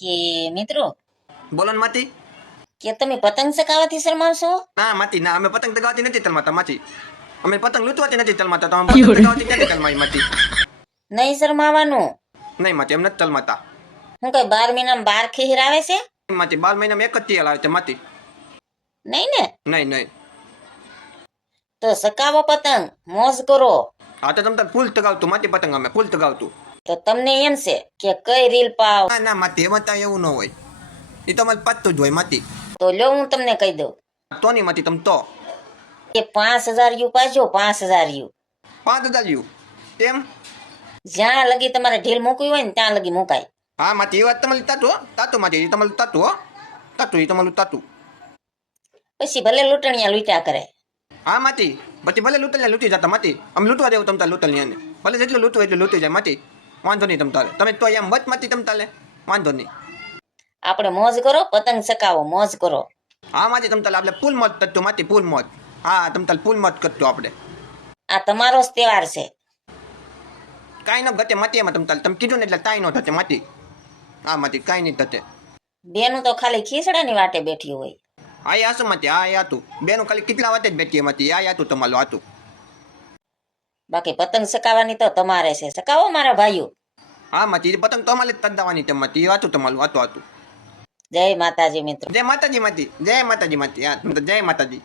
કે મિત્રો બોલો ને માતી. કે તમે પતંગ ચગાવવાથી શરમાવશો? ના માતી ના, અમે પતંગ ચગાવતી નથી તલમાતા માતી. અમે પતંગ લૂંટવાતી નથી તલમાતા, તો અમે પતંગ ચગાવતી ક્યાંથી તલમાઈ માતી. નહીં શરમાવાનું. નહીં માતી, એમ નથી તલમાતા. હું કઈ 12 મહિનામાં 12 ખીર આવે છે? માતી 12 મહિનામાં એક જ તિયલ આવે છે માતી. નહીં ને? નહીં નહીં. તો ચગાવો પતંગ, મોજ કરો. હા તો તમ તાર ફૂલ ચગાવતું માતી પતંગ, અમે ફૂલ ચગાવતું. તો તમને એમ છે કે કઈ રીલ પાવ, ના ના માતી, એમાં તો એવું ન હોય. એ તો અમારે પાતું જ હોય માતી. તો લ્યો હું તમને કહી દઉં તો નહીં માતી, તમ તો કે 5000 યુ પાજો, 5000 યુ. 5000 યુ તેમ. જ્યાં લગી તમારે ઢીલ મૂકવી હોય ને ત્યાં લગી મુકાય. હા માતી, એ વાત તમારી તાતું હો, તાતું માતી, એ તમારું તાતું હો, તાતું, એ તમારું તાતું. પછી ભલે લૂંટણિયા લૂંટ્યા કરે. હા માતી, પછી ભલે લૂંટલ લૂંટી જતા માતી, આમ લૂંટવા દેવું તમ તાર લૂંટલ ભલે જેટલું લૂંટવું એટલું લૂંટી જાય માતી, વાંધો નહીં તમ તારે. તમે તો એમ મત માતી તમ તાલે, વાંધો નહીં. આપણે મોજ કરો, પતંગ ચગાવો, મોજ કરો. હા માતી તમ તાલે આપણે ફૂલ મોજ કરતું માતી, ફૂલ મોજ. હા તમ તાલ ફૂલ મોજ કરતું આપણે. આ તમારો જ તહેવાર છે. કાંઈ ન ઘટે માતી એમાં તમ તાલે, તમે કીધું ને એટલે કાંઈ ન થતે માતી. હા માતી, કાંઈ નહીં થતે. બેનું તો ખાલી ખીસડાની વાટે બેઠી હોય. હા એ આસું માતી, હા એ હતું બેનું ખાલી કેટલા વાતે જ બેઠી માતી, આ હતું તમારું હતું. બાકી પતંગ ચગાવવાની તો તમારે છે. ચગાવો મારા ભાઈઓ. હા માતી, એ પતંગ તો અમારે જ તદાવાની તેમ માતી, એ હતું તમારું હતું હતું. જય માતાજી મિત્રો. જય માતાજી માતી, જય માતાજી માતી, હા જય માતાજી.